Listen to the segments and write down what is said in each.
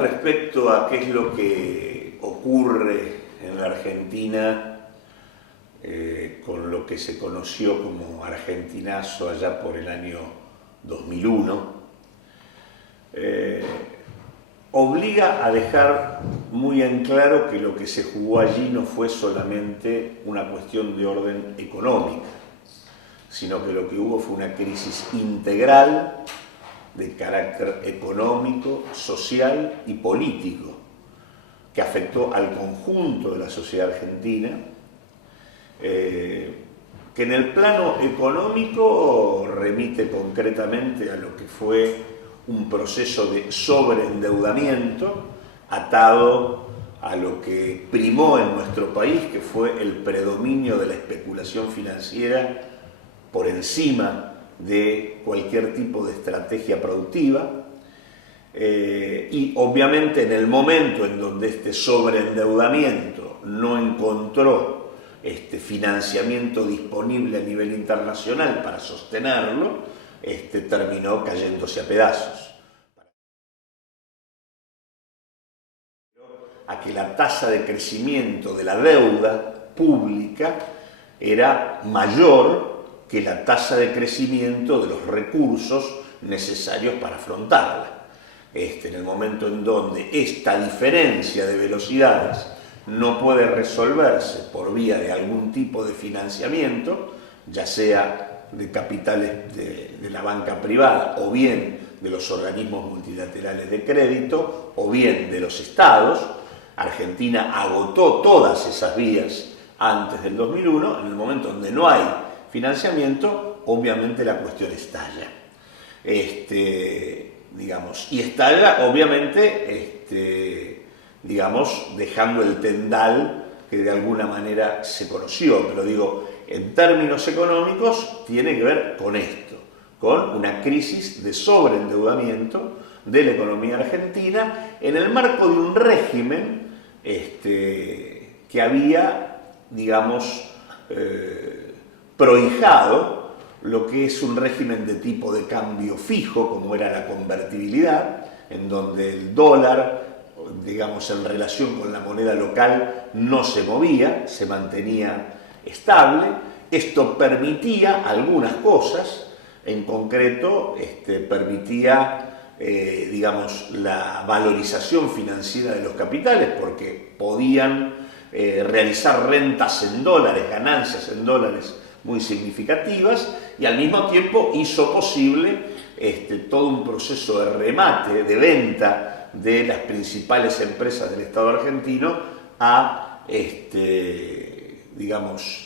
respecto a qué es lo que ocurre en la Argentina con lo que se conoció como argentinazo allá por el año 2001, obliga a dejar muy en claro que lo que se jugó allí no fue solamente una cuestión de orden económica, sino que lo que hubo fue una crisis integral de carácter económico, social y político, que afectó al conjunto de la sociedad argentina, que en el plano económico remite concretamente a lo que fue un proceso de sobreendeudamiento atado a lo que primó en nuestro país, que fue el predominio de la especulación financiera por encima de cualquier tipo de estrategia productiva, y obviamente en el momento en donde este sobreendeudamiento no encontró financiamiento disponible a nivel internacional para sostenerlo, terminó cayéndose a pedazos. A que la tasa de crecimiento de la deuda pública era mayor que la tasa de crecimiento de los recursos necesarios para afrontarla. En el momento en donde esta diferencia de velocidades no puede resolverse por vía de algún tipo de financiamiento, ya sea de capitales de la banca privada o bien de los organismos multilaterales de crédito o bien de los estados. Argentina agotó todas esas vías antes del 2001, en el momento donde no hay financiamiento, obviamente la cuestión estalla. Y estalla, obviamente, dejando el tendal que de alguna manera se conoció, pero digo, en términos económicos tiene que ver con esto, con una crisis de sobreendeudamiento de la economía argentina en el marco de un régimen que había, prohijado lo que es un régimen de tipo de cambio fijo, como era la convertibilidad, en donde el dólar, en relación con la moneda local, no se movía, se mantenía estable. Esto permitía algunas cosas, en concreto, permitía, la valorización financiera de los capitales, porque podían realizar rentas en dólares, ganancias en dólares muy significativas, y al mismo tiempo hizo posible todo un proceso de remate, de venta de las principales empresas del Estado argentino a,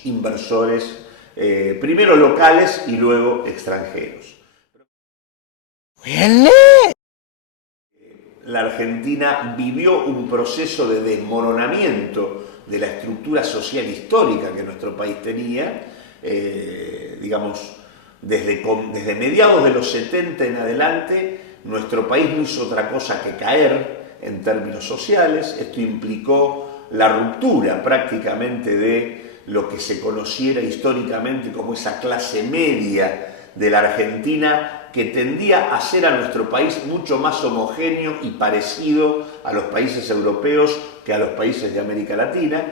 inversores primero locales y luego extranjeros. La Argentina vivió un proceso de desmoronamiento de la estructura social histórica que nuestro país tenía, desde mediados de los 70 en adelante, nuestro país no hizo otra cosa que caer en términos sociales. Esto implicó la ruptura prácticamente de lo que se conociera históricamente como esa clase media de la Argentina, que tendía a ser a nuestro país mucho más homogéneo y parecido a los países europeos que a los países de América Latina.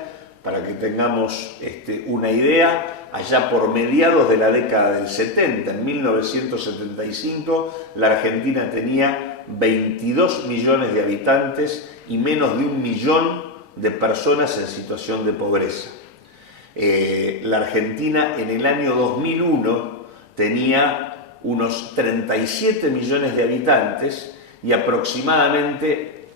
Para que tengamos una idea, allá por mediados de la década del 70, en 1975, la Argentina tenía 22 millones de habitantes y menos de 1 millón de personas en situación de pobreza. La Argentina en el año 2001 tenía unos 37 millones de habitantes y aproximadamente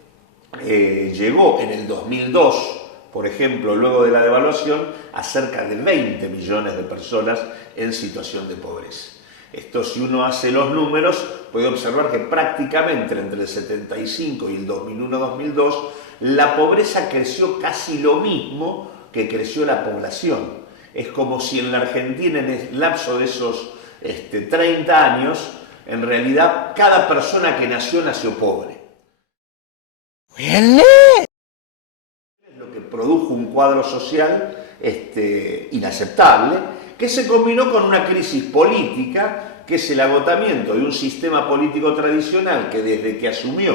llegó en el 2002, por ejemplo, luego de la devaluación, a cerca de 20 millones de personas en situación de pobreza. Esto, si uno hace los números, puede observar que prácticamente entre el 75 y el 2001-2002, la pobreza creció casi lo mismo que creció la población. Es como si en la Argentina, en el lapso de esos 30 años, en realidad cada persona que nació pobre. Lo que produjo un cuadro social inaceptable, que se combinó con una crisis política, que es el agotamiento de un sistema político tradicional que desde que asumió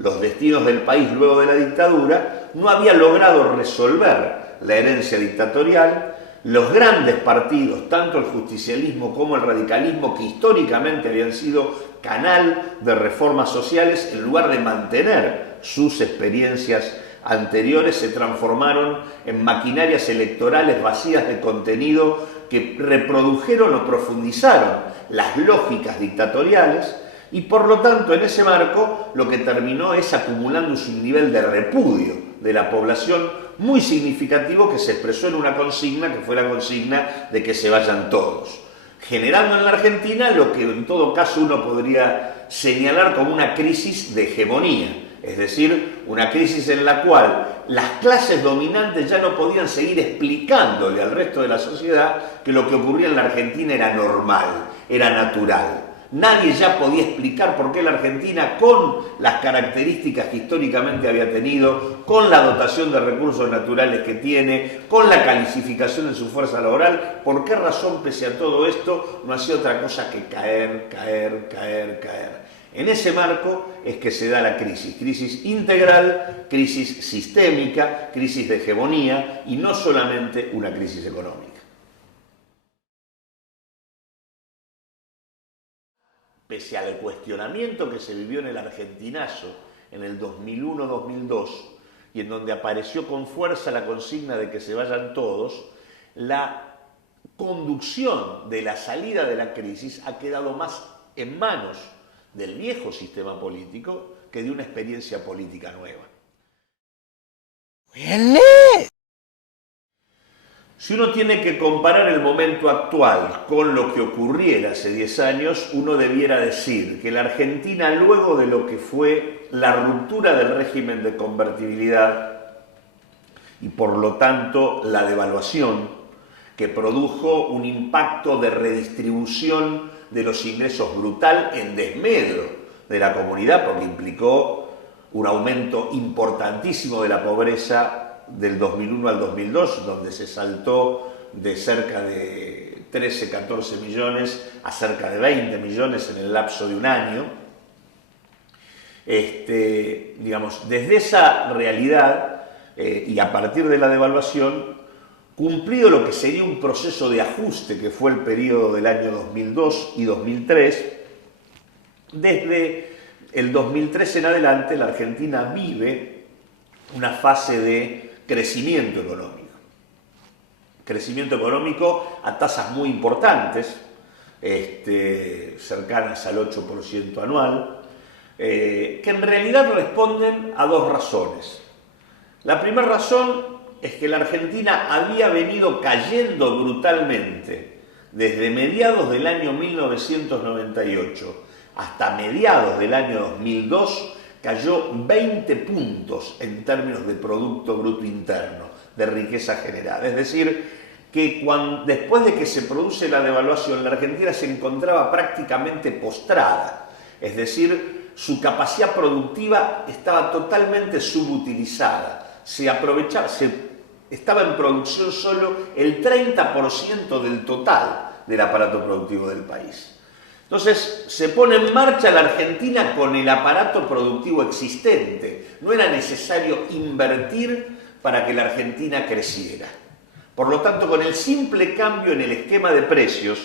los destinos del país luego de la dictadura, no había logrado resolver la herencia dictatorial. Los grandes partidos, tanto el justicialismo como el radicalismo, que históricamente habían sido canal de reformas sociales, en lugar de mantener sus experiencias anteriores, se transformaron en maquinarias electorales vacías de contenido que reprodujeron o profundizaron las lógicas dictatoriales, y por lo tanto en ese marco lo que terminó es acumulándose un nivel de repudio de la población muy significativo, que se expresó en una consigna que fue la consigna de que se vayan todos, generando en la Argentina lo que en todo caso uno podría señalar como una crisis de hegemonía, es decir, una crisis en la cual las clases dominantes ya no podían seguir explicándole al resto de la sociedad que lo que ocurría en la Argentina era normal, era natural. Nadie ya podía explicar por qué la Argentina, con las características que históricamente había tenido, con la dotación de recursos naturales que tiene, con la calificación de su fuerza laboral, por qué razón, pese a todo esto, no hacía otra cosa que caer, caer, caer, caer. En ese marco es que se da la crisis, crisis integral, crisis sistémica, crisis de hegemonía, y no solamente una crisis económica. Pese al cuestionamiento que se vivió en el argentinazo en el 2001-2002, y en donde apareció con fuerza la consigna de que se vayan todos, la conducción de la salida de la crisis ha quedado más en manos del viejo sistema político que de una experiencia política nueva. Si uno tiene que comparar el momento actual con lo que ocurriera hace 10 años, uno debiera decir que la Argentina, luego de lo que fue la ruptura del régimen de convertibilidad y por lo tanto la devaluación, que produjo un impacto de redistribución de los ingresos brutal en desmedro de la comunidad, porque implicó un aumento importantísimo de la pobreza del 2001 al 2002, donde se saltó de cerca de 13, 14 millones a cerca de 20 millones en el lapso de un año. Digamos, desde esa realidad y a partir de la devaluación, cumplido lo que sería un proceso de ajuste que fue el periodo del año 2002 y 2003, desde el 2003 en adelante la Argentina vive una fase de crecimiento económico. Crecimiento económico a tasas muy importantes, cercanas al 8% anual, que en realidad responden a dos razones. La primera razón es que la Argentina había venido cayendo brutalmente desde mediados del año 1998 hasta mediados del año 2002, cayó 20 puntos en términos de Producto Bruto Interno, de riqueza generada. Es decir, que después de que se produce la devaluación, la Argentina se encontraba prácticamente postrada. Es decir, su capacidad productiva estaba totalmente subutilizada. Estaba en producción solo el 30% del total del aparato productivo del país. Entonces se pone en marcha la Argentina con el aparato productivo existente. No era necesario invertir para que la Argentina creciera. Por lo tanto, con el simple cambio en el esquema de precios,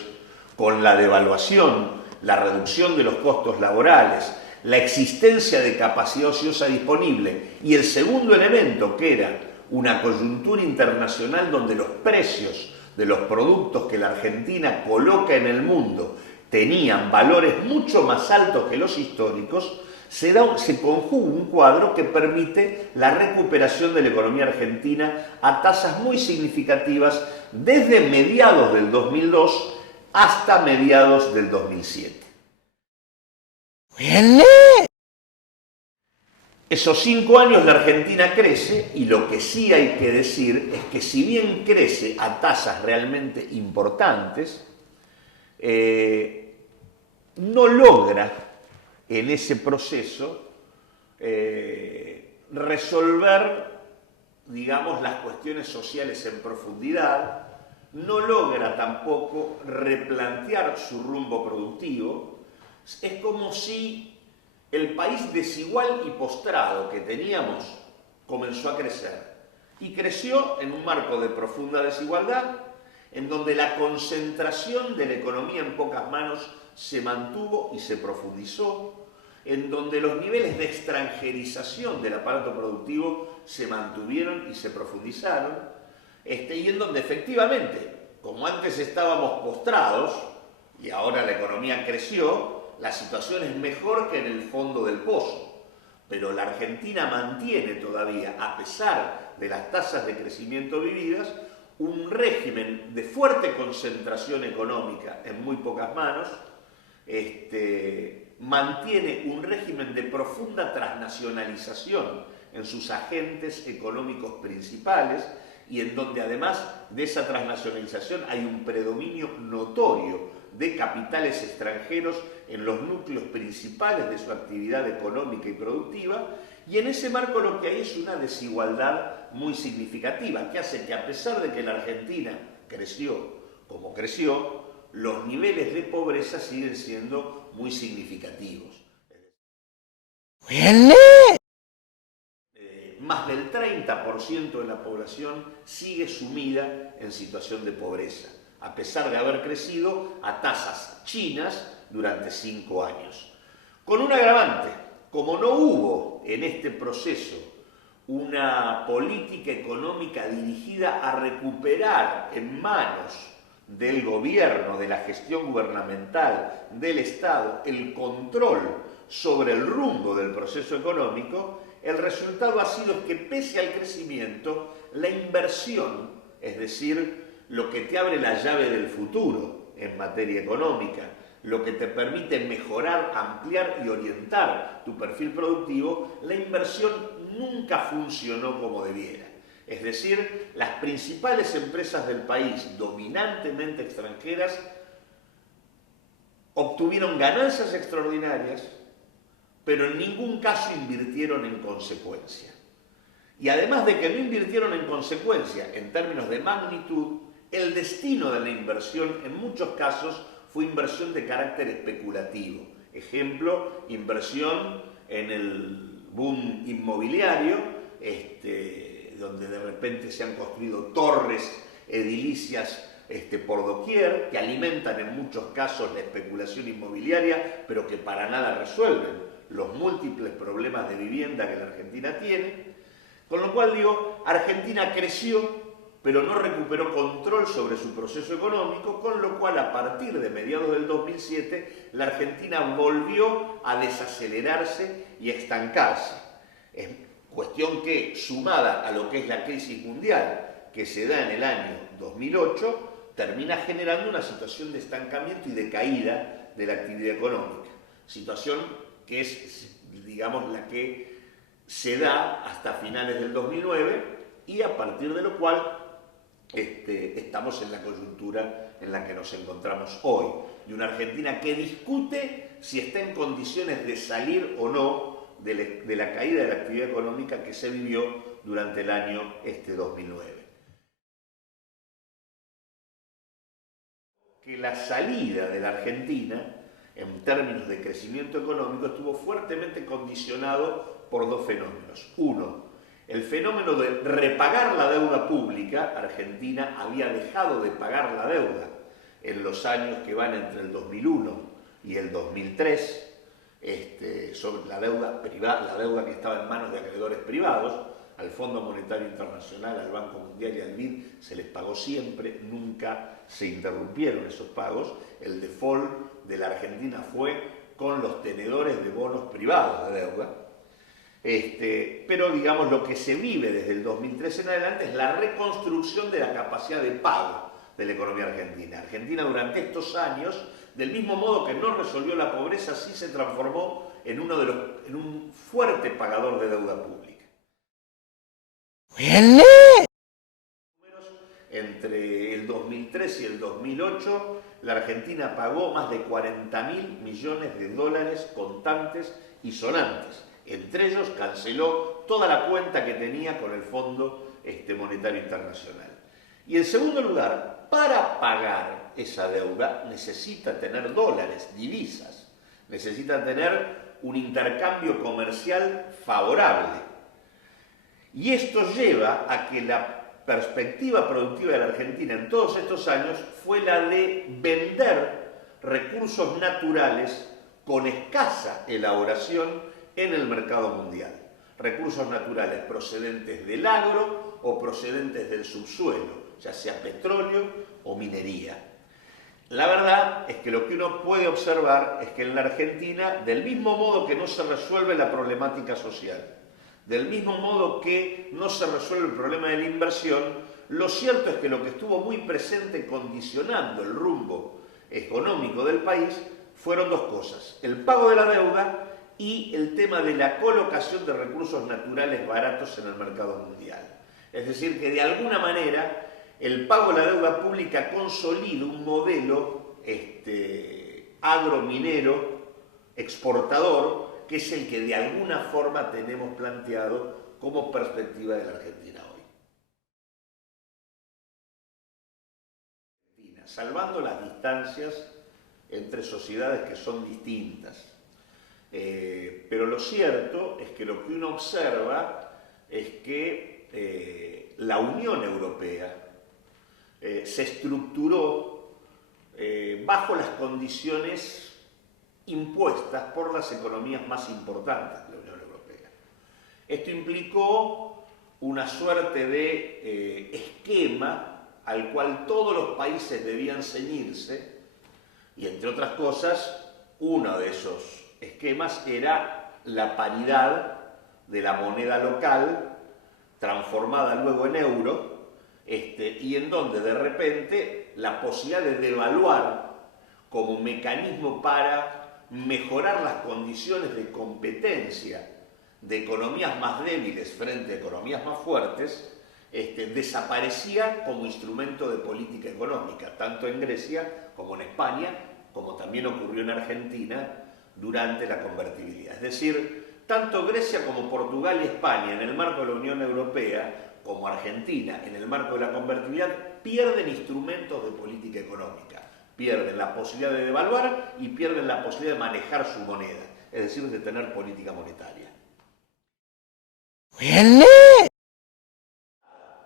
con la devaluación, la reducción de los costos laborales, la existencia de capacidad ociosa disponible y el segundo elemento, que era una coyuntura internacional donde los precios de los productos que la Argentina coloca en el mundo tenían valores mucho más altos que los históricos, se conjuga un cuadro que permite la recuperación de la economía argentina a tasas muy significativas desde mediados del 2002 hasta mediados del 2007. Esos 5 años la Argentina crece, y lo que sí hay que decir es que si bien crece a tasas realmente importantes, no logra en ese proceso resolver, digamos, las cuestiones sociales en profundidad, no logra tampoco replantear su rumbo productivo. Es como si el país desigual y postrado que teníamos comenzó a crecer. Y creció en un marco de profunda desigualdad, en donde la concentración de la economía en pocas manos se mantuvo y se profundizó, en donde los niveles de extranjerización del aparato productivo se mantuvieron y se profundizaron, y en donde efectivamente, como antes estábamos postrados y ahora la economía creció, la situación es mejor que en el fondo del pozo. Pero la Argentina mantiene todavía, a pesar de las tasas de crecimiento vividas, un régimen de fuerte concentración económica en muy pocas manos, mantiene un régimen de profunda transnacionalización en sus agentes económicos principales y en donde además de esa transnacionalización hay un predominio notorio de capitales extranjeros en los núcleos principales de su actividad económica y productiva, y en ese marco lo que hay es una desigualdad muy significativa, que hace que a pesar de que la Argentina creció como creció, los niveles de pobreza siguen siendo muy significativos. Más del 30% de la población sigue sumida en situación de pobreza, a pesar de haber crecido a tasas chinas durante 5 años. Con un agravante, como no hubo en este proceso una política económica dirigida a recuperar en manos del gobierno, de la gestión gubernamental, del Estado, el control sobre el rumbo del proceso económico, el resultado ha sido que pese al crecimiento, la inversión, es decir, lo que te abre la llave del futuro en materia económica, lo que te permite mejorar, ampliar y orientar tu perfil productivo, la inversión nunca funcionó como debiera. Es decir, las principales empresas del país, dominantemente extranjeras, obtuvieron ganancias extraordinarias, pero en ningún caso invirtieron en consecuencia. Y además de que no invirtieron en consecuencia, en términos de magnitud, el destino de la inversión en muchos casos fue inversión de carácter especulativo. Ejemplo, inversión en el boom inmobiliario, donde de repente se han construido torres edilicias por doquier, que alimentan en muchos casos la especulación inmobiliaria, pero que para nada resuelven los múltiples problemas de vivienda que la Argentina tiene. Con lo cual digo, Argentina creció, pero no recuperó control sobre su proceso económico, con lo cual a partir de mediados del 2007 la Argentina volvió a desacelerarse y a estancarse. Es cuestión que, sumada a lo que es la crisis mundial que se da en el año 2008, termina generando una situación de estancamiento y de caída de la actividad económica. Situación que es, digamos, la que se da hasta finales del 2009 y a partir de lo cual estamos en la coyuntura en la que nos encontramos hoy. Y una Argentina que discute si está en condiciones de salir o no de la caída de la actividad económica que se vivió durante el año 2009. Que la salida de la Argentina, en términos de crecimiento económico, estuvo fuertemente condicionado por dos fenómenos. Uno, el fenómeno de repagar la deuda pública. Argentina había dejado de pagar la deuda en los años que van entre el 2001 y el 2003, sobre la deuda privada, la deuda que estaba en manos de acreedores privados. Al Fondo Monetario Internacional, al Banco Mundial y al BID se les pagó siempre, nunca se interrumpieron esos pagos. El default de la Argentina fue con los tenedores de bonos privados de deuda. Pero digamos lo que se vive desde el 2013 en adelante es la reconstrucción de la capacidad de pago de la economía argentina. Argentina durante estos años, del mismo modo que no resolvió la pobreza, sí se transformó en un fuerte pagador de deuda pública. Entre el 2003 y el 2008, la Argentina pagó más de 40.000 millones de dólares contantes y sonantes. Entre ellos canceló toda la cuenta que tenía con el Fondo Monetario Internacional. Y en segundo lugar, para pagar esa deuda necesita tener dólares, divisas. Necesita tener un intercambio comercial favorable. Y esto lleva a que la perspectiva productiva de la Argentina en todos estos años fue la de vender recursos naturales con escasa elaboración en el mercado mundial. Recursos naturales procedentes del agro o procedentes del subsuelo, ya sea petróleo o minería. La verdad es que lo que uno puede observar es que en la Argentina, del mismo modo que no se resuelve la problemática social, del mismo modo que no se resuelve el problema de la inversión, lo cierto es que lo que estuvo muy presente condicionando el rumbo económico del país fueron dos cosas: el pago de la deuda y el tema de la colocación de recursos naturales baratos en el mercado mundial. Es decir, que de alguna manera el pago de la deuda pública consolida un modelo agrominero exportador, que es el que de alguna forma tenemos planteado como perspectiva de la Argentina hoy. Salvando las distancias entre sociedades que son distintas. Pero lo cierto es que lo que uno observa es que la Unión Europea se estructuró bajo las condiciones impuestas por las economías más importantes de la Unión Europea. Esto implicó una suerte de esquema al cual todos los países debían ceñirse, y entre otras cosas, uno de esos esquemas era la paridad de la moneda local, transformada luego en euro, y en donde de repente la posibilidad de devaluar como mecanismo para mejorar las condiciones de competencia de economías más débiles frente a economías más fuertes, desaparecía como instrumento de política económica, tanto en Grecia como en España, como también ocurrió en Argentina durante la convertibilidad. Es decir, tanto Grecia como Portugal y España, en el marco de la Unión Europea, como Argentina, en el marco de la convertibilidad, pierden instrumentos de política económica, pierden la posibilidad de devaluar y pierden la posibilidad de manejar su moneda, es decir, de tener política monetaria.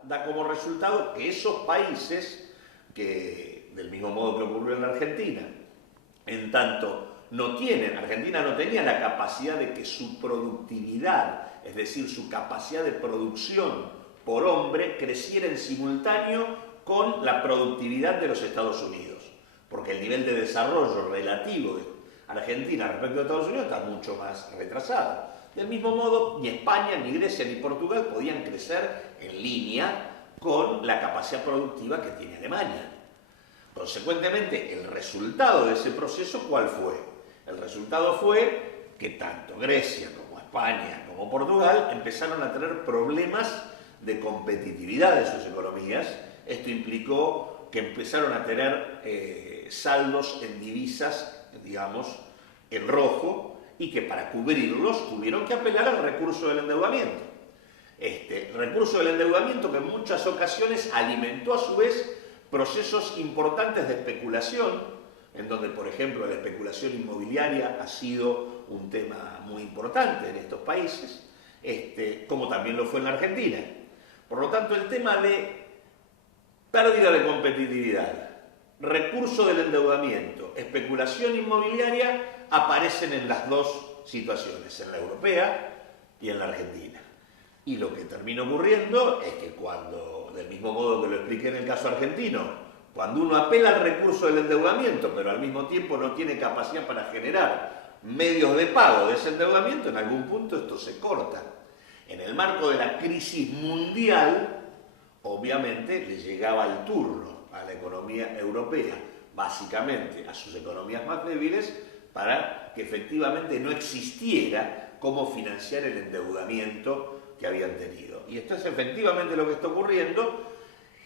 Da como resultado que esos países, que del mismo modo que ocurrió en la Argentina, en tanto Argentina no tenía la capacidad de que su productividad, es decir, su capacidad de producción por hombre, creciera en simultáneo con la productividad de los Estados Unidos, porque el nivel de desarrollo relativo de Argentina respecto a Estados Unidos está mucho más retrasado. Del mismo modo, ni España, ni Grecia, ni Portugal podían crecer en línea con la capacidad productiva que tiene Alemania. Consecuentemente, el resultado de ese proceso, ¿cuál fue? El resultado fue que tanto Grecia como España como Portugal empezaron a tener problemas de competitividad de sus economías. Esto implicó que empezaron a tener saldos en divisas, digamos, en rojo, y que para cubrirlos tuvieron que apelar al recurso del endeudamiento. Este recurso del endeudamiento que en muchas ocasiones alimentó a su vez procesos importantes de especulación, en donde, por ejemplo, la especulación inmobiliaria ha sido un tema muy importante en estos países, como también lo fue en la Argentina. Por lo tanto, el tema de pérdida de competitividad, recurso del endeudamiento, especulación inmobiliaria, aparecen en las dos situaciones, en la europea y en la argentina. Y lo que termina ocurriendo es que cuando, del mismo modo que lo expliqué en el caso argentino, cuando uno apela al recurso del endeudamiento, pero al mismo tiempo no tiene capacidad para generar medios de pago de ese endeudamiento, en algún punto esto se corta. En el marco de la crisis mundial, obviamente le llegaba el turno a la economía europea, básicamente a sus economías más débiles, para que efectivamente no existiera cómo financiar el endeudamiento que habían tenido. Y esto es efectivamente lo que está ocurriendo,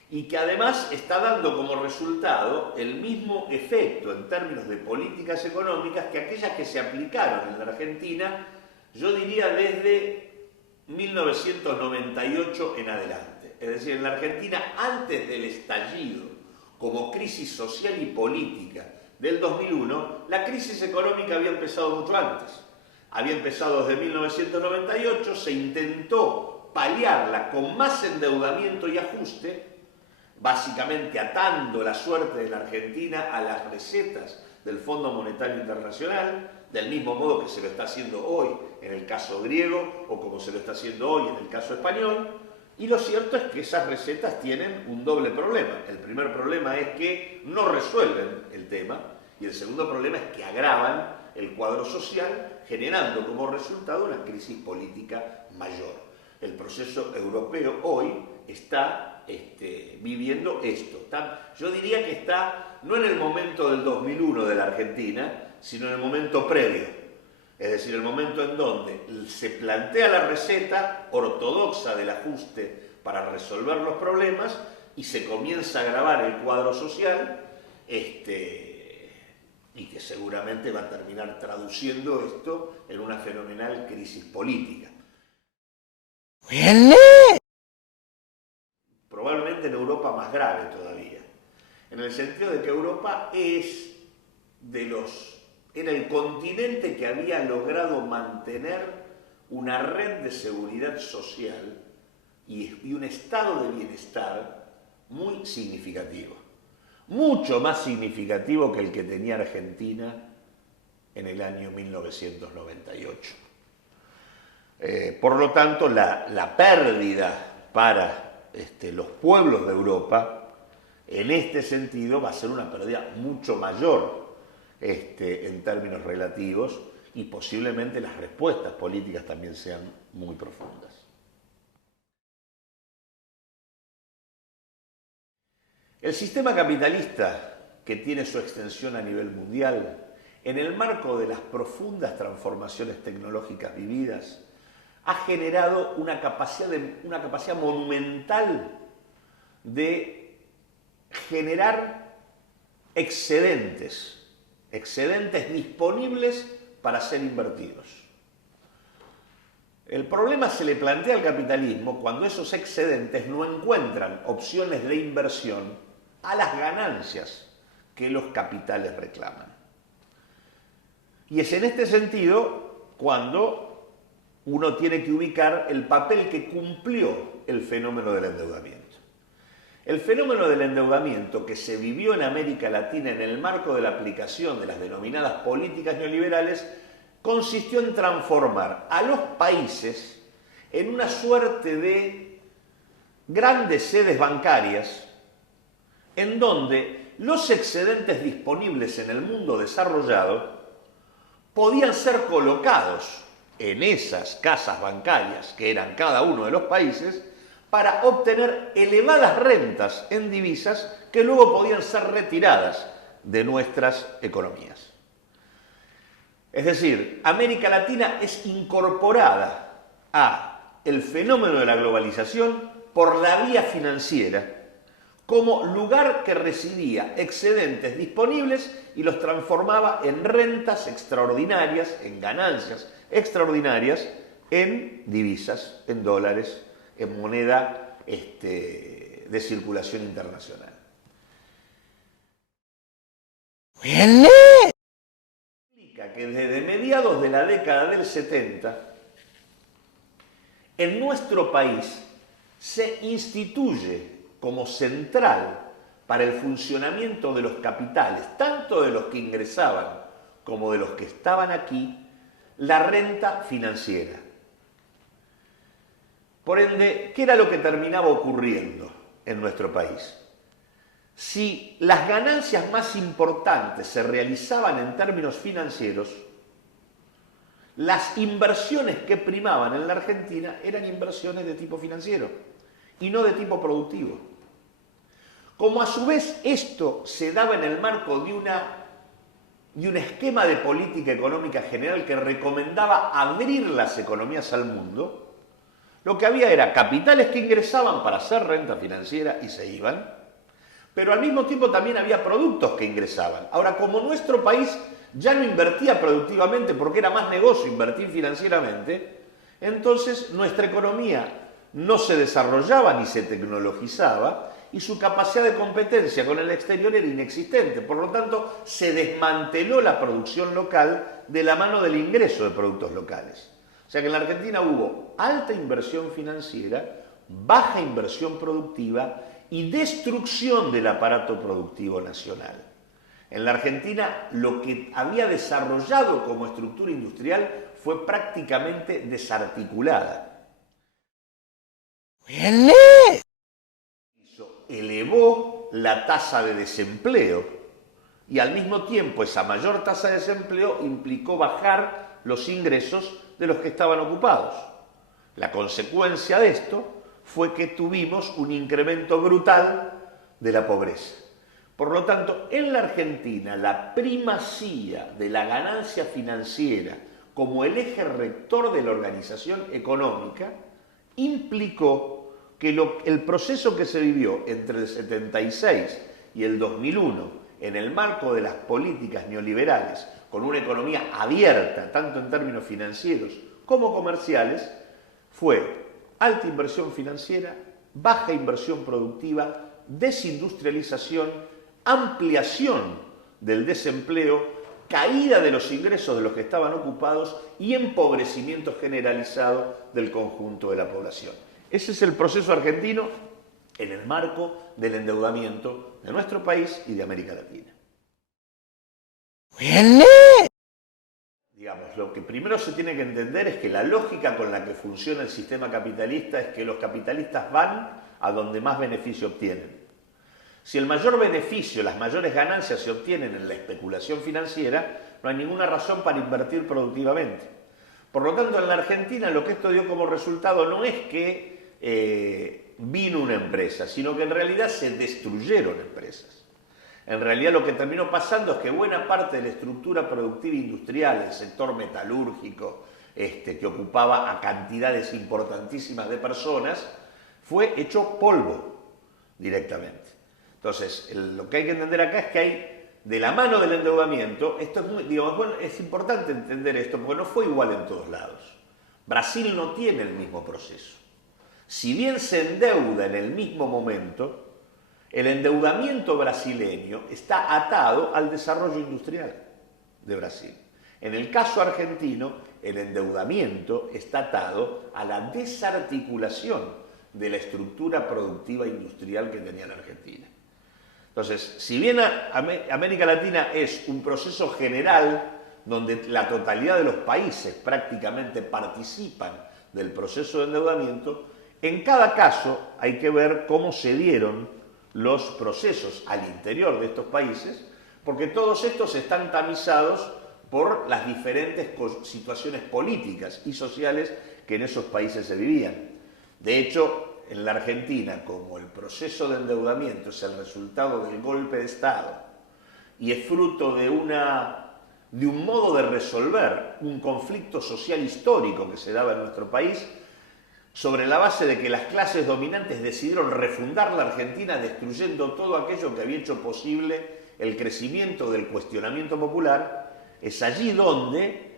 y que además está dando como resultado el mismo efecto en términos de políticas económicas que aquellas que se aplicaron en la Argentina, yo diría desde 1998 en adelante. Es decir, en la Argentina, antes del estallido como crisis social y política del 2001, la crisis económica había empezado mucho antes. había empezado desde 1998, se intentó paliarla con más endeudamiento y ajuste, básicamente atando la suerte de la Argentina a las recetas del Fondo Monetario Internacional, del mismo modo que se lo está haciendo hoy en el caso griego o como se lo está haciendo hoy en el caso español. Y lo cierto es que esas recetas tienen un doble problema. El primer problema es que no resuelven el tema y el segundo problema es que agravan el cuadro social, generando como resultado una crisis política mayor. El proceso europeo hoy está viviendo esto. Yo diría que está no en el momento del 2001 de la Argentina, sino en el momento previo. Es decir, el momento en donde se plantea la receta ortodoxa del ajuste para resolver los problemas y se comienza a agravar el cuadro social, y que seguramente va a terminar traduciendo esto en una fenomenal crisis política. Probablemente en Europa más grave todavía, en el sentido de que Europa era el continente que había logrado mantener una red de seguridad social y un estado de bienestar muy significativo. Mucho más significativo que el que tenía Argentina en el año 1998. Por lo tanto, la pérdida para los pueblos de Europa, en este sentido, va a ser una pérdida mucho mayor en términos relativos y posiblemente las respuestas políticas también sean muy profundas. El sistema capitalista, que tiene su extensión a nivel mundial, en el marco de las profundas transformaciones tecnológicas vividas, ha generado una capacidad monumental de generar excedentes disponibles para ser invertidos. El problema se le plantea al capitalismo cuando esos excedentes no encuentran opciones de inversión a las ganancias que los capitales reclaman. Y es en este sentido cuando uno tiene que ubicar el papel que cumplió el fenómeno del endeudamiento. El fenómeno del endeudamiento que se vivió en América Latina en el marco de la aplicación de las denominadas políticas neoliberales consistió en transformar a los países en una suerte de grandes sedes bancarias en donde los excedentes disponibles en el mundo desarrollado podían ser colocados en esas casas bancarias que eran cada uno de los países para obtener elevadas rentas en divisas que luego podían ser retiradas de nuestras economías. Es decir, América Latina es incorporada a el fenómeno de la globalización por la vía financiera como lugar que recibía excedentes disponibles y los transformaba en rentas extraordinarias, en ganancias extraordinarias, en divisas, en dólares, en moneda de circulación internacional. Explica que desde mediados de la década del 70, en nuestro país se instituye como central para el funcionamiento de los capitales, tanto de los que ingresaban como de los que estaban aquí, la renta financiera. Por ende, ¿qué era lo que terminaba ocurriendo en nuestro país? Si las ganancias más importantes se realizaban en términos financieros, las inversiones que primaban en la Argentina eran inversiones de tipo financiero y no de tipo productivo. Como a su vez esto se daba en el marco de un esquema de política económica general que recomendaba abrir las economías al mundo, lo que había era capitales que ingresaban para hacer renta financiera y se iban, pero al mismo tiempo también había productos que ingresaban. Ahora, como nuestro país ya no invertía productivamente porque era más negocio invertir financieramente, entonces nuestra economía no se desarrollaba ni se tecnologizaba y su capacidad de competencia con el exterior era inexistente. Por lo tanto, se desmanteló la producción local de la mano del ingreso de productos locales. O sea que en la Argentina hubo alta inversión financiera, baja inversión productiva y destrucción del aparato productivo nacional. En la Argentina, lo que había desarrollado como estructura industrial fue prácticamente desarticulada. Elevó la tasa de desempleo y al mismo tiempo esa mayor tasa de desempleo implicó bajar los ingresos de los que estaban ocupados. La consecuencia de esto fue que tuvimos un incremento brutal de la pobreza. Por lo tanto, en la Argentina, la primacía de la ganancia financiera como el eje rector de la organización económica implicó que el proceso que se vivió entre el 76 y el 2001 en el marco de las políticas neoliberales, con una economía abierta, tanto en términos financieros como comerciales, fue alta inversión financiera, baja inversión productiva, desindustrialización, ampliación del desempleo, caída de los ingresos de los que estaban ocupados y empobrecimiento generalizado del conjunto de la población. Ese es el proceso argentino en el marco del endeudamiento de nuestro país y de América Latina. Digamos, lo que primero se tiene que entender es que la lógica con la que funciona el sistema capitalista es que los capitalistas van a donde más beneficio obtienen. Si el mayor beneficio, las mayores ganancias se obtienen en la especulación financiera, no hay ninguna razón para invertir productivamente. Por lo tanto, en la Argentina lo que esto dio como resultado no es que vino una empresa, sino que en realidad se destruyeron empresas. En realidad lo que terminó pasando es que buena parte de la estructura productiva industrial, el sector metalúrgico, que ocupaba a cantidades importantísimas de personas, fue hecho polvo directamente. Entonces, lo que hay que entender acá es que hay, de la mano del endeudamiento, esto es muy, digamos, bueno, es importante entender esto, porque no fue igual en todos lados. Brasil no tiene el mismo proceso. Si bien se endeuda en el mismo momento, el endeudamiento brasileño está atado al desarrollo industrial de Brasil. En el caso argentino, el endeudamiento está atado a la desarticulación de la estructura productiva industrial que tenía la Argentina. Entonces, si bien América Latina es un proceso general donde la totalidad de los países prácticamente participan del proceso de endeudamiento, en cada caso hay que ver cómo se dieron los procesos al interior de estos países, porque todos estos están tamizados por las diferentes situaciones políticas y sociales que en esos países se vivían. De hecho, en la Argentina, como el proceso de endeudamiento es el resultado del golpe de Estado y es fruto de un modo de resolver un conflicto social histórico que se daba en nuestro país, sobre la base de que las clases dominantes decidieron refundar la Argentina destruyendo todo aquello que había hecho posible el crecimiento del cuestionamiento popular, es allí donde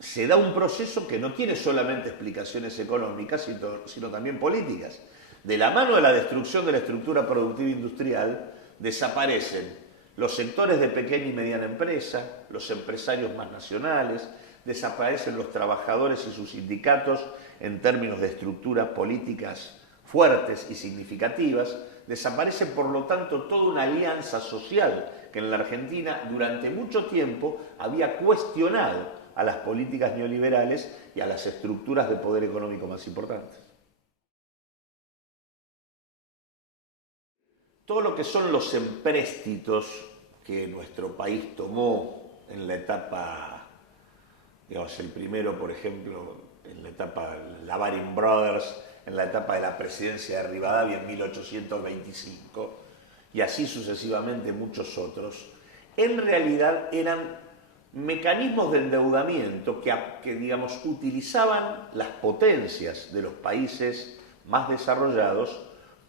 se da un proceso que no tiene solamente explicaciones económicas, sino también políticas. De la mano de la destrucción de la estructura productiva industrial, desaparecen los sectores de pequeña y mediana empresa, los empresarios más nacionales, desaparecen los trabajadores y sus sindicatos en términos de estructuras políticas fuertes y significativas, desaparece por lo tanto toda una alianza social que en la Argentina durante mucho tiempo había cuestionado a las políticas neoliberales y a las estructuras de poder económico más importantes. Todo lo que son los empréstitos que nuestro país tomó en la etapa, digamos, el primero, por ejemplo, en la etapa Lavarin Brothers, en la etapa de la presidencia de Rivadavia en 1825, y así sucesivamente muchos otros, en realidad eran mecanismos de endeudamiento que digamos, utilizaban las potencias de los países más desarrollados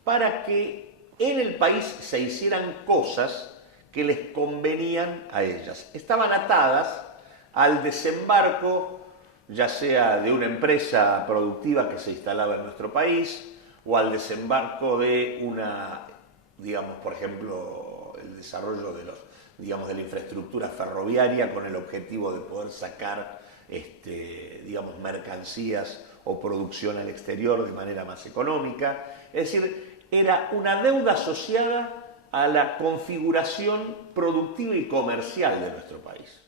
para que en el país se hicieran cosas que les convenían a ellas. Estaban atadas al desembarco, ya sea de una empresa productiva que se instalaba en nuestro país, o al desembarco de una digamos, por ejemplo, el desarrollo de digamos, de la infraestructura ferroviaria con el objetivo de poder sacar, digamos, mercancías o producción al exterior de manera más económica. Es decir, era una deuda asociada a la configuración productiva y comercial de nuestro país.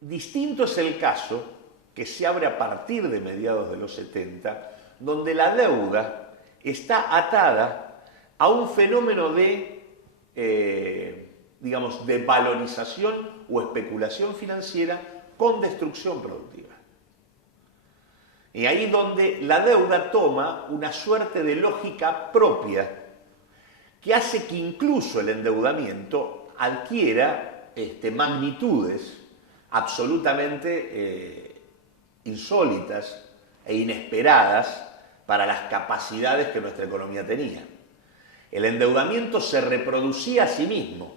Distinto es el caso que se abre a partir de mediados de los 70, donde la deuda está atada a un fenómeno de, digamos, de valorización o especulación financiera con destrucción productiva. Y ahí donde la deuda toma una suerte de lógica propia que hace que incluso el endeudamiento adquiera magnitudes absolutamente insólitas e inesperadas para las capacidades que nuestra economía tenía. El endeudamiento se reproducía a sí mismo,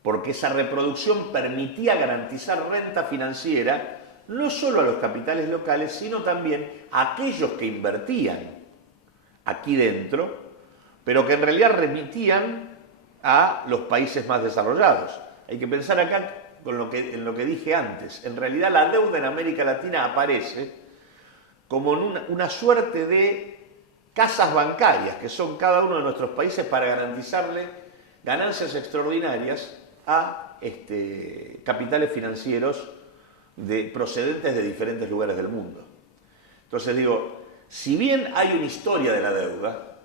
porque esa reproducción permitía garantizar renta financiera no solo a los capitales locales, sino también a aquellos que invertían aquí dentro, pero que en realidad remitían a los países más desarrollados. Hay que pensar acá en lo que dije antes. En realidad la deuda en América Latina aparece como una suerte de casas bancarias, que son cada uno de nuestros países para garantizarle ganancias extraordinarias a capitales financieros procedentes de diferentes lugares del mundo. Entonces digo, si bien hay una historia de la deuda,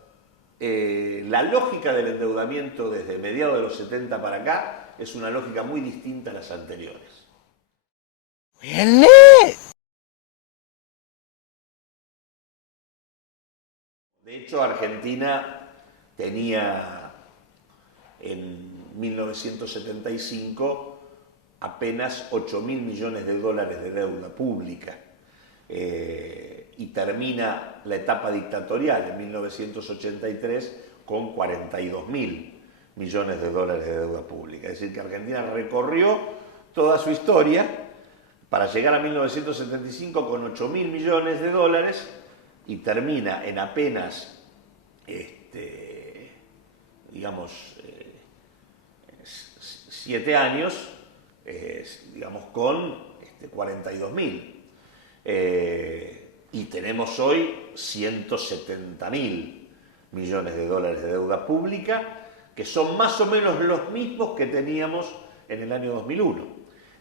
la lógica del endeudamiento desde mediados de los 70 para acá es una lógica muy distinta a las anteriores. De hecho, Argentina tenía en 1975 apenas 8.000 millones de dólares de deuda pública y termina la etapa dictatorial en 1983 con 42.000 millones de dólares de deuda pública. Es decir, que Argentina recorrió toda su historia para llegar a 1975 con 8.000 millones de dólares y termina en apenas, digamos, 7 años, digamos, con 42.000. Y tenemos hoy 170.000 millones de dólares de deuda pública, que son más o menos los mismos que teníamos en el año 2001,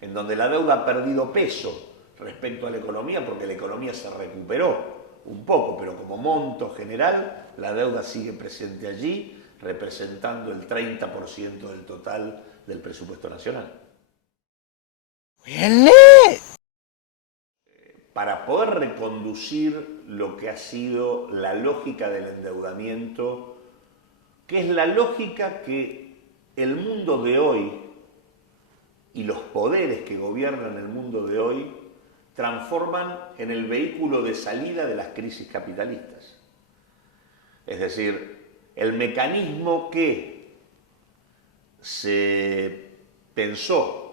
en donde la deuda ha perdido peso respecto a la economía, porque la economía se recuperó un poco, pero como monto general, la deuda sigue presente allí, representando el 30% del total del presupuesto nacional. Para poder reconducir lo que ha sido la lógica del endeudamiento, que es la lógica que el mundo de hoy y los poderes que gobiernan el mundo de hoy transforman en el vehículo de salida de las crisis capitalistas. Es decir, el mecanismo que se pensó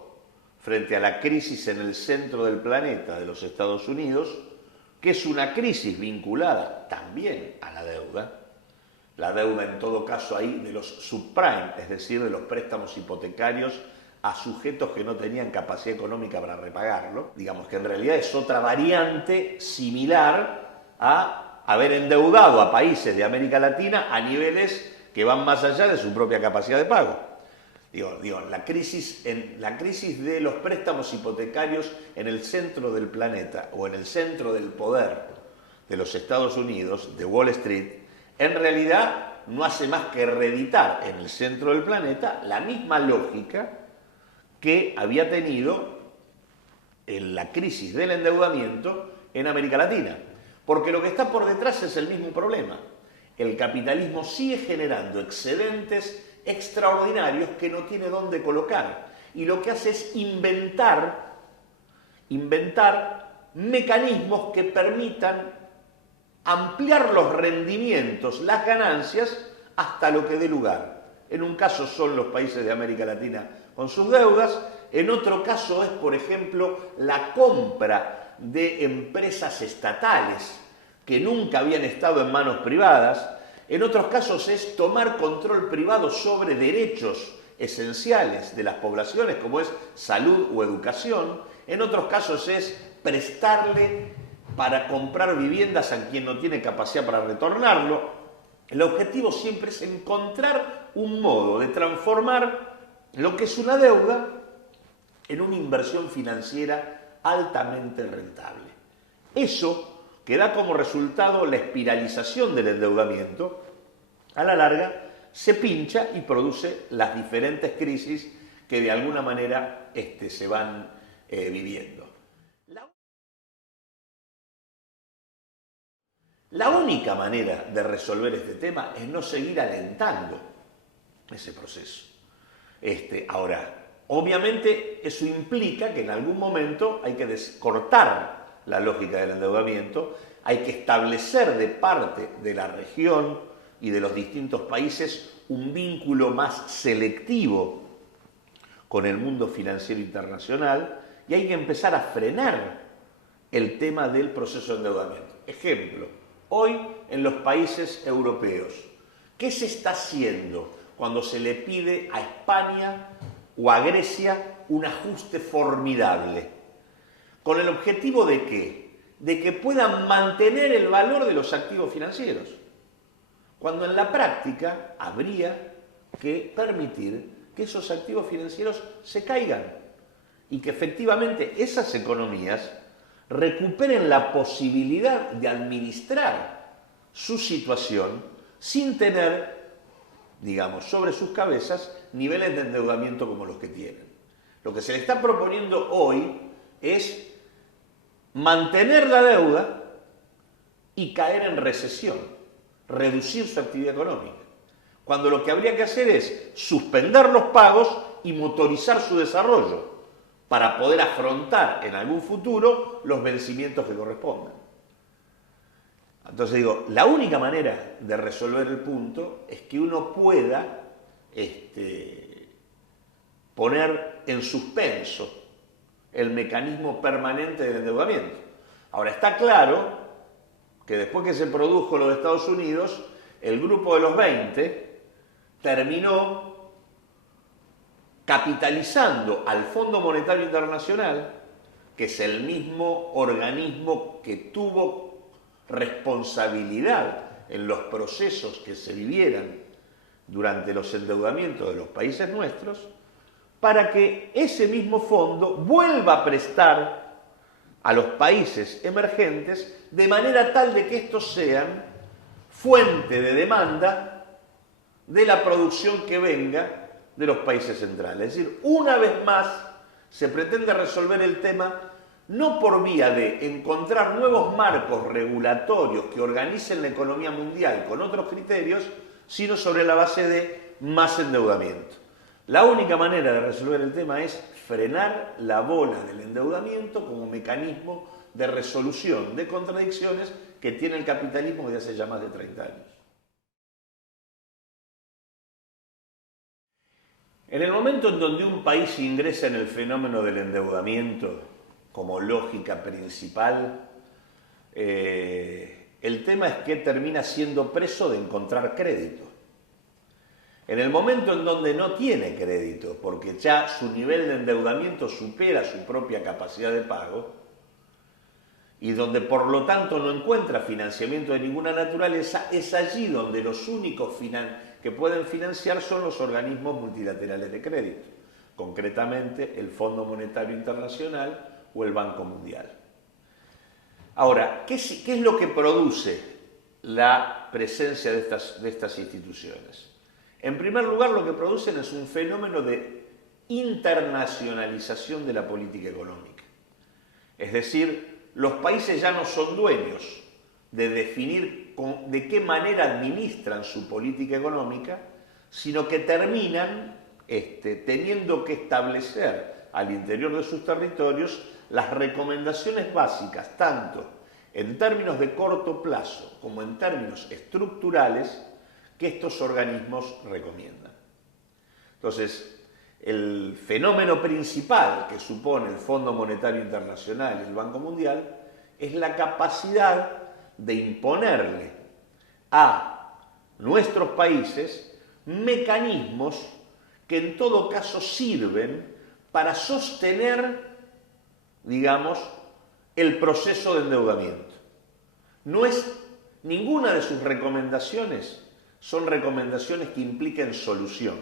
frente a la crisis en el centro del planeta de los Estados Unidos, que es una crisis vinculada también a la deuda en todo caso ahí de los subprime, es decir, de los préstamos hipotecarios a sujetos que no tenían capacidad económica para repagarlo. Digamos que en realidad es otra variante similar a haber endeudado a países de América Latina a niveles que van más allá de su propia capacidad de pago. La crisis de los préstamos hipotecarios en el centro del planeta o en el centro del poder de los Estados Unidos, de Wall Street, en realidad no hace más que reeditar en el centro del planeta la misma lógica que había tenido en la crisis del endeudamiento en América Latina. Porque lo que está por detrás es el mismo problema. El capitalismo sigue generando excedentes extraordinarios que no tiene dónde colocar. Y lo que hace es inventar mecanismos que permitan ampliar los rendimientos, las ganancias, hasta lo que dé lugar. En un caso son los países de América Latina con sus deudas, en otro caso es, por ejemplo, la compra de empresas estatales que nunca habían estado en manos privadas. En otros casos es tomar control privado sobre derechos esenciales de las poblaciones, como es salud o educación. En otros casos es prestarle para comprar viviendas a quien no tiene capacidad para retornarlo. El objetivo siempre es encontrar un modo de transformar lo que es una deuda en una inversión financiera altamente rentable. Eso que da como resultado la espiralización del endeudamiento, a la larga se pincha y produce las diferentes crisis que de alguna manera se van viviendo. La única manera de resolver este tema es no seguir alentando ese proceso. Ahora, obviamente eso implica que en algún momento hay que cortar la lógica del endeudamiento, hay que establecer de parte de la región y de los distintos países un vínculo más selectivo con el mundo financiero internacional y hay que empezar a frenar el tema del proceso de endeudamiento. Ejemplo, hoy en los países europeos, ¿qué se está haciendo cuando se le pide a España o a Grecia un ajuste formidable? ¿Con el objetivo de qué? De que puedan mantener el valor de los activos financieros, cuando en la práctica habría que permitir que esos activos financieros se caigan y que efectivamente esas economías recuperen la posibilidad de administrar su situación sin tener, digamos, sobre sus cabezas niveles de endeudamiento como los que tienen. Lo que se le está proponiendo hoy es mantener la deuda y caer en recesión, reducir su actividad económica, cuando lo que habría que hacer es suspender los pagos y motorizar su desarrollo para poder afrontar en algún futuro los vencimientos que correspondan. Entonces digo, la única manera de resolver el punto es que uno pueda poner en suspenso el mecanismo permanente del endeudamiento. Ahora, está claro que después que se produjo lo de Estados Unidos, el grupo de los 20 terminó capitalizando al Fondo Monetario Internacional, que es el mismo organismo que tuvo responsabilidad en los procesos que se vivieran durante los endeudamientos de los países nuestros, para que ese mismo fondo vuelva a prestar a los países emergentes de manera tal de que estos sean fuente de demanda de la producción que venga de los países centrales. Es decir, una vez más se pretende resolver el tema no por vía de encontrar nuevos marcos regulatorios que organicen la economía mundial con otros criterios, sino sobre la base de más endeudamiento. La única manera de resolver el tema es frenar la bola del endeudamiento como mecanismo de resolución de contradicciones que tiene el capitalismo desde hace ya más de 30 años. En el momento en donde un país ingresa en el fenómeno del endeudamiento como lógica principal, el tema es que termina siendo preso de encontrar crédito. En el momento en donde no tiene crédito, porque ya su nivel de endeudamiento supera su propia capacidad de pago, y donde por lo tanto no encuentra financiamiento de ninguna naturaleza, es allí donde los únicos que pueden financiar son los organismos multilaterales de crédito, concretamente el Fondo Monetario Internacional o el Banco Mundial. Ahora, ¿qué es lo que produce la presencia de estas instituciones? En primer lugar, lo que producen es un fenómeno de internacionalización de la política económica. Es decir, los países ya no son dueños de definir de qué manera administran su política económica, sino que terminan teniendo que establecer al interior de sus territorios las recomendaciones básicas, tanto en términos de corto plazo como en términos estructurales, que estos organismos recomiendan. Entonces, el fenómeno principal que supone el Fondo Monetario Internacional y el Banco Mundial es la capacidad de imponerle a nuestros países mecanismos que en todo caso sirven para sostener, digamos, el proceso de endeudamiento. Ninguna de sus recomendaciones son recomendaciones que impliquen solución,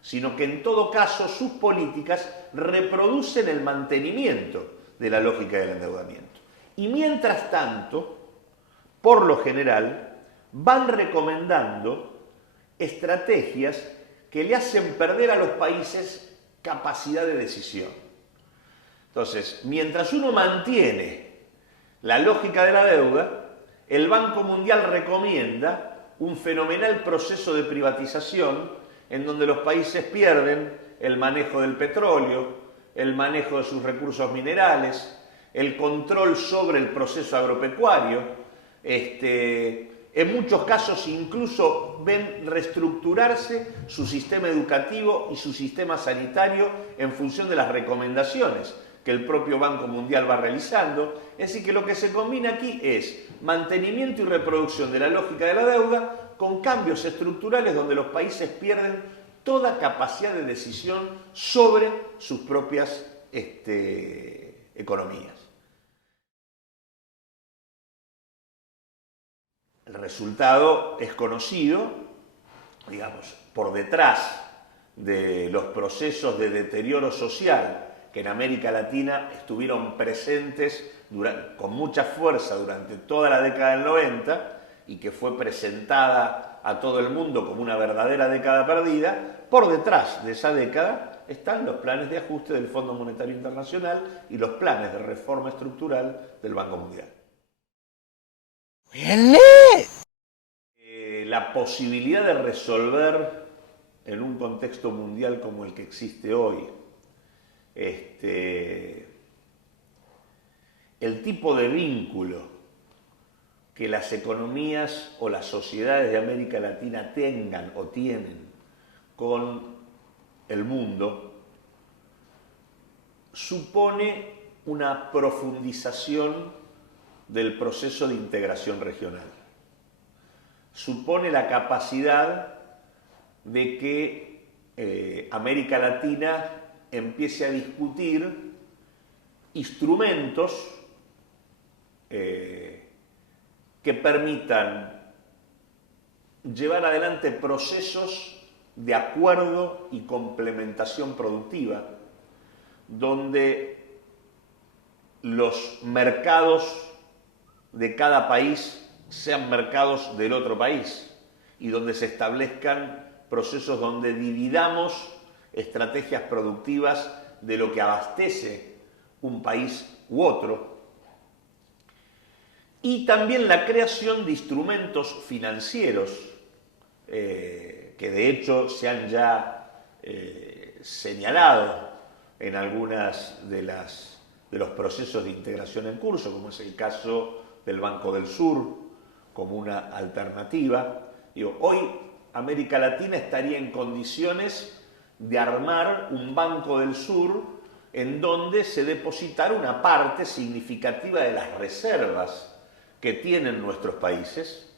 sino que en todo caso sus políticas reproducen el mantenimiento de la lógica del endeudamiento. Y mientras tanto, por lo general, van recomendando estrategias que le hacen perder a los países capacidad de decisión. Entonces, mientras uno mantiene la lógica de la deuda, el Banco Mundial recomienda un fenomenal proceso de privatización en donde los países pierden el manejo del petróleo, el manejo de sus recursos minerales, el control sobre el proceso agropecuario, en muchos casos incluso ven reestructurarse su sistema educativo y su sistema sanitario en función de las recomendaciones que el propio Banco Mundial va realizando. Es decir, que lo que se combina aquí es mantenimiento y reproducción de la lógica de la deuda con cambios estructurales donde los países pierden toda capacidad de decisión sobre sus propias economías. El resultado es conocido, digamos, por detrás de los procesos de deterioro social que en América Latina estuvieron presentes con mucha fuerza durante toda la década del 90 y que fue presentada a todo el mundo como una verdadera década perdida. Por detrás de esa década están los planes de ajuste del Fondo Monetario Internacional y los planes de reforma estructural del Banco Mundial. La posibilidad de resolver en un contexto mundial como el que existe hoy, el tipo de vínculo que las economías o las sociedades de América Latina tengan o tienen con el mundo, supone una profundización del proceso de integración regional. Supone la capacidad de que América Latina empiece a discutir instrumentos que permitan llevar adelante procesos de acuerdo y complementación productiva, donde los mercados de cada país sean mercados del otro país y donde se establezcan procesos donde dividamos estrategias productivas de lo que abastece un país u otro, y también la creación de instrumentos financieros que de hecho se han ya señalado en algunas de los procesos de integración en curso, como es el caso del Banco del Sur como una alternativa. Hoy América Latina estaría en condiciones de armar un Banco del Sur en donde se depositara una parte significativa de las reservas que tienen nuestros países,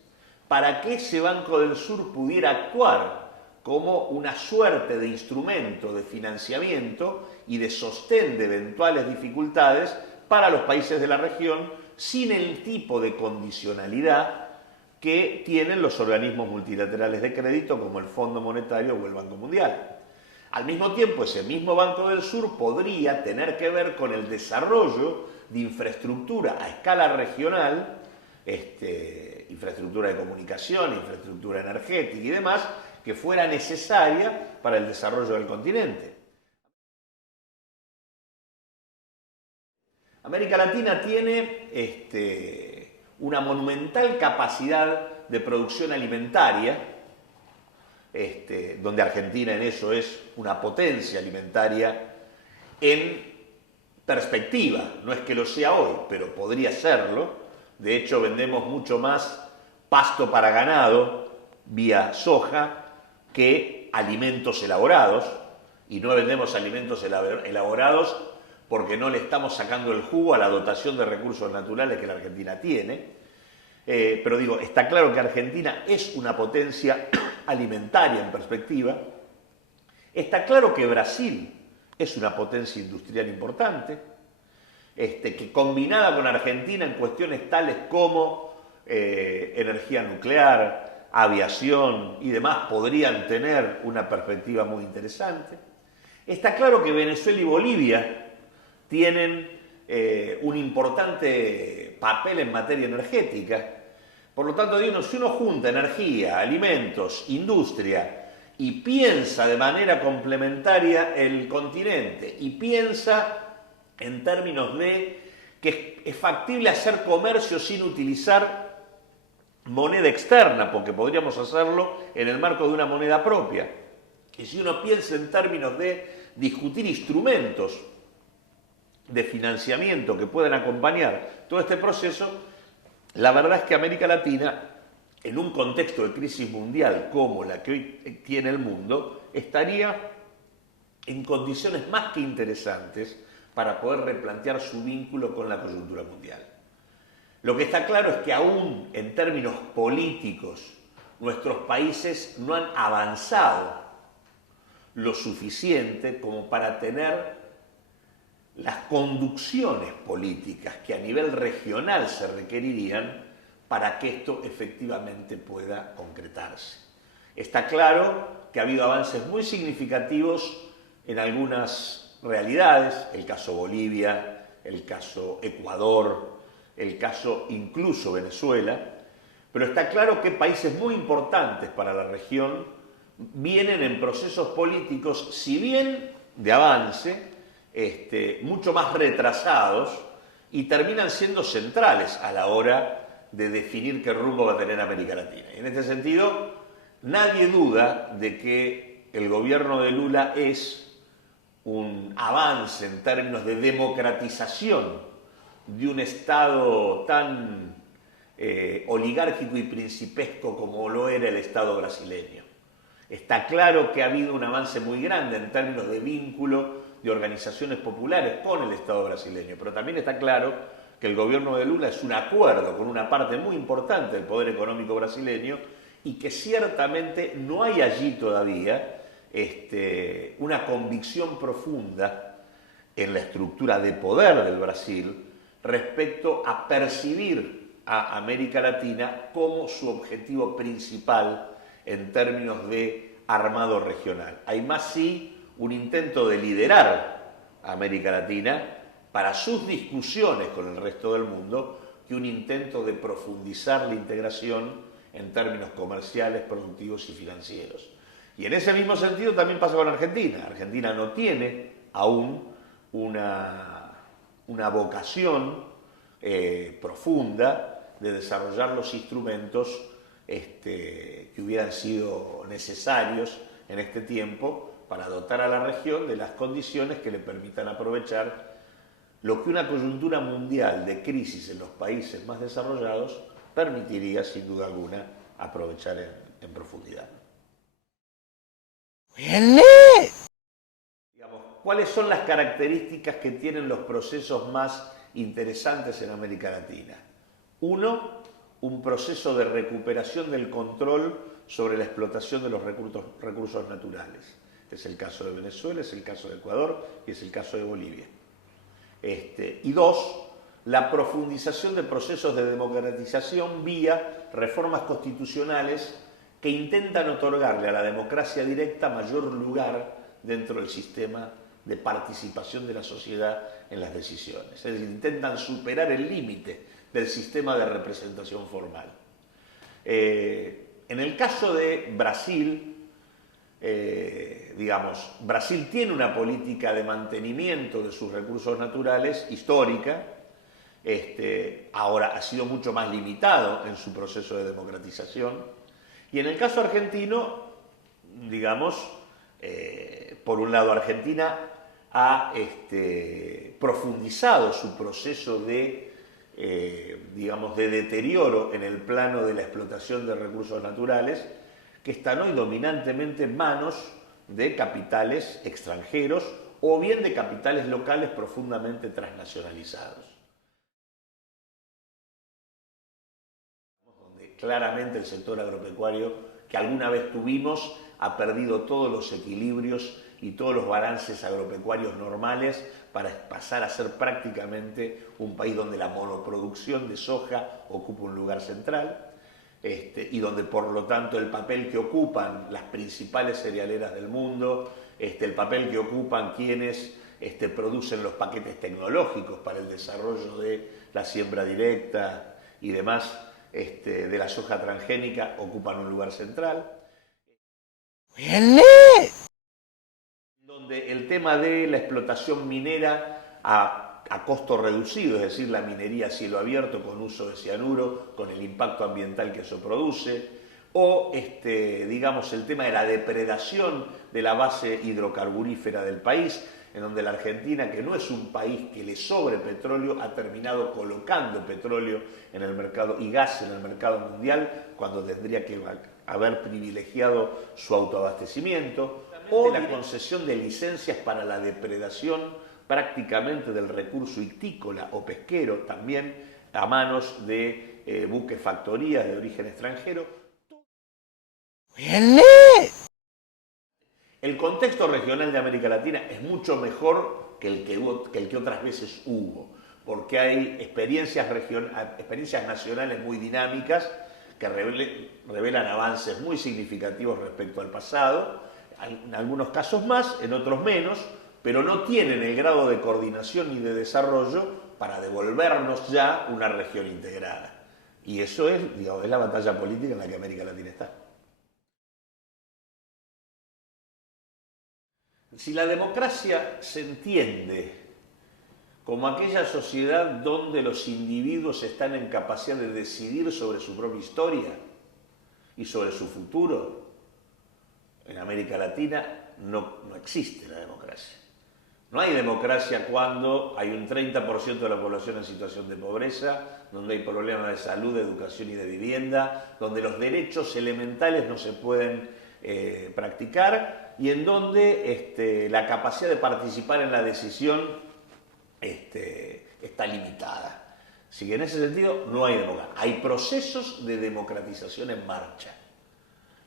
para que ese Banco del Sur pudiera actuar como una suerte de instrumento de financiamiento y de sostén de eventuales dificultades para los países de la región, sin el tipo de condicionalidad que tienen los organismos multilaterales de crédito como el Fondo Monetario o el Banco Mundial. Al mismo tiempo, ese mismo Banco del Sur podría tener que ver con el desarrollo de infraestructura a escala regional, infraestructura de comunicación, infraestructura energética y demás, que fuera necesaria para el desarrollo del continente. América Latina tiene una monumental capacidad de producción alimentaria, donde Argentina en eso es una potencia alimentaria en perspectiva. No es que lo sea hoy, pero podría serlo. De hecho, vendemos mucho más pasto para ganado vía soja que alimentos elaborados, y no vendemos alimentos elaborados porque no le estamos sacando el jugo a la dotación de recursos naturales que la Argentina tiene. Pero digo, está claro que Argentina es una potencia alimentaria en perspectiva. Está claro que Brasil es una potencia industrial importante, que combinada con Argentina en cuestiones tales como energía nuclear, aviación y demás, podrían tener una perspectiva muy interesante. Está claro que Venezuela y Bolivia tienen un importante papel en materia energética. Por lo tanto, si uno junta energía, alimentos, industria y piensa de manera complementaria el continente y piensa en términos de que es factible hacer comercio sin utilizar moneda externa, porque podríamos hacerlo en el marco de una moneda propia. Y si uno piensa en términos de discutir instrumentos de financiamiento que puedan acompañar todo este proceso, la verdad es que América Latina, en un contexto de crisis mundial como la que hoy tiene el mundo, estaría en condiciones más que interesantes para poder replantear su vínculo con la coyuntura mundial. Lo que está claro es que aún en términos políticos nuestros países no han avanzado lo suficiente como para tener las conducciones políticas que a nivel regional se requerirían para que esto efectivamente pueda concretarse. Está claro que ha habido avances muy significativos en algunas realidades, el caso Bolivia, el caso Ecuador, el caso incluso Venezuela, pero está claro que países muy importantes para la región vienen en procesos políticos, si bien de avance, mucho más retrasados y terminan siendo centrales a la hora de definir qué rumbo va a tener América Latina. Y en este sentido, nadie duda de que el gobierno de Lula es un avance en términos de democratización de un Estado tan oligárquico y principesco como lo era el Estado brasileño. Está claro que ha habido un avance muy grande en términos de vínculo de organizaciones populares con el Estado brasileño, pero también está claro que el gobierno de Lula es un acuerdo con una parte muy importante del poder económico brasileño y que ciertamente no hay allí todavía una convicción profunda en la estructura de poder del Brasil respecto a percibir a América Latina como su objetivo principal en términos de armado regional. Hay más sí un intento de liderar a América Latina para sus discusiones con el resto del mundo que un intento de profundizar la integración en términos comerciales, productivos y financieros. Y en ese mismo sentido también pasa con Argentina. Argentina no tiene aún una vocación profunda de desarrollar los instrumentos que hubieran sido necesarios en este tiempo para dotar a la región de las condiciones que le permitan aprovechar lo que una coyuntura mundial de crisis en los países más desarrollados permitiría, sin duda alguna, aprovechar en profundidad. Digamos, ¿cuáles son las características que tienen los procesos más interesantes en América Latina? Uno, un proceso de recuperación del control sobre la explotación de los recursos naturales. Es el caso de Venezuela, es el caso de Ecuador y es el caso de Bolivia. Y dos, la profundización de procesos de democratización vía reformas constitucionales que intentan otorgarle a la democracia directa mayor lugar dentro del sistema de participación de la sociedad en las decisiones. Es decir, intentan superar el límite del sistema de representación formal. En el caso de Brasil, Brasil tiene una política de mantenimiento de sus recursos naturales histórica, ahora ha sido mucho más limitado en su proceso de democratización, y en el caso argentino, por un lado Argentina ha profundizado su proceso de deterioro en el plano de la explotación de recursos naturales, que están hoy dominantemente en manos de capitales extranjeros o bien de capitales locales profundamente transnacionalizados. claramente el sector agropecuario que alguna vez tuvimos ha perdido todos los equilibrios y todos los balances agropecuarios normales para pasar a ser prácticamente un país donde la monoproducción de soja ocupa un lugar central, y donde por lo tanto el papel que ocupan las principales cerealeras del mundo, el papel que ocupan quienes producen los paquetes tecnológicos para el desarrollo de la siembra directa y demás, de la soja transgénica, ocupan un lugar central. Donde el tema de la explotación minera a costo reducido, es decir, la minería a cielo abierto con uso de cianuro, con el impacto ambiental que eso produce, o digamos el tema de la depredación de la base hidrocarburífera del país, en donde la Argentina, que no es un país que le sobre petróleo, ha terminado colocando petróleo en el mercado y gas en el mercado mundial, cuando tendría que haber privilegiado su autoabastecimiento, o la concesión de licencias para la depredación prácticamente del recurso ictícola o pesquero, también a manos de buques factorías de origen extranjero. El contexto regional de América Latina es mucho mejor que el que otras veces hubo, porque hay experiencias nacionales muy dinámicas que revelan avances muy significativos respecto al pasado, en algunos casos más, en otros menos, pero no tienen el grado de coordinación ni de desarrollo para devolvernos ya una región integrada. Y eso es, digamos, es la batalla política en la que América Latina está. Si la democracia se entiende como aquella sociedad donde los individuos están en capacidad de decidir sobre su propia historia y sobre su futuro, en América Latina no existe la democracia. No hay democracia cuando hay un 30% de la población en situación de pobreza, donde hay problemas de salud, de educación y de vivienda, donde los derechos elementales no se pueden practicar y en donde la capacidad de participar en la decisión está limitada. Así que en ese sentido no hay democracia. Hay procesos de democratización en marcha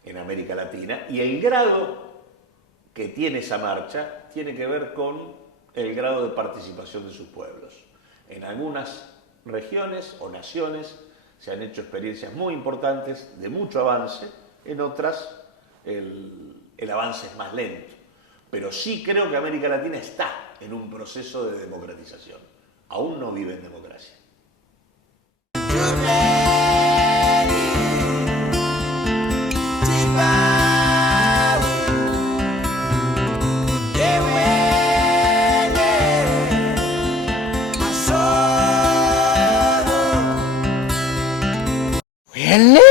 en América Latina y el grado que tiene esa marcha tiene que ver con el grado de participación de sus pueblos. En algunas regiones o naciones se han hecho experiencias muy importantes de mucho avance, en otras el avance es más lento. Pero sí creo que América Latina está en un proceso de democratización. Aún no vive en democracia. Hello.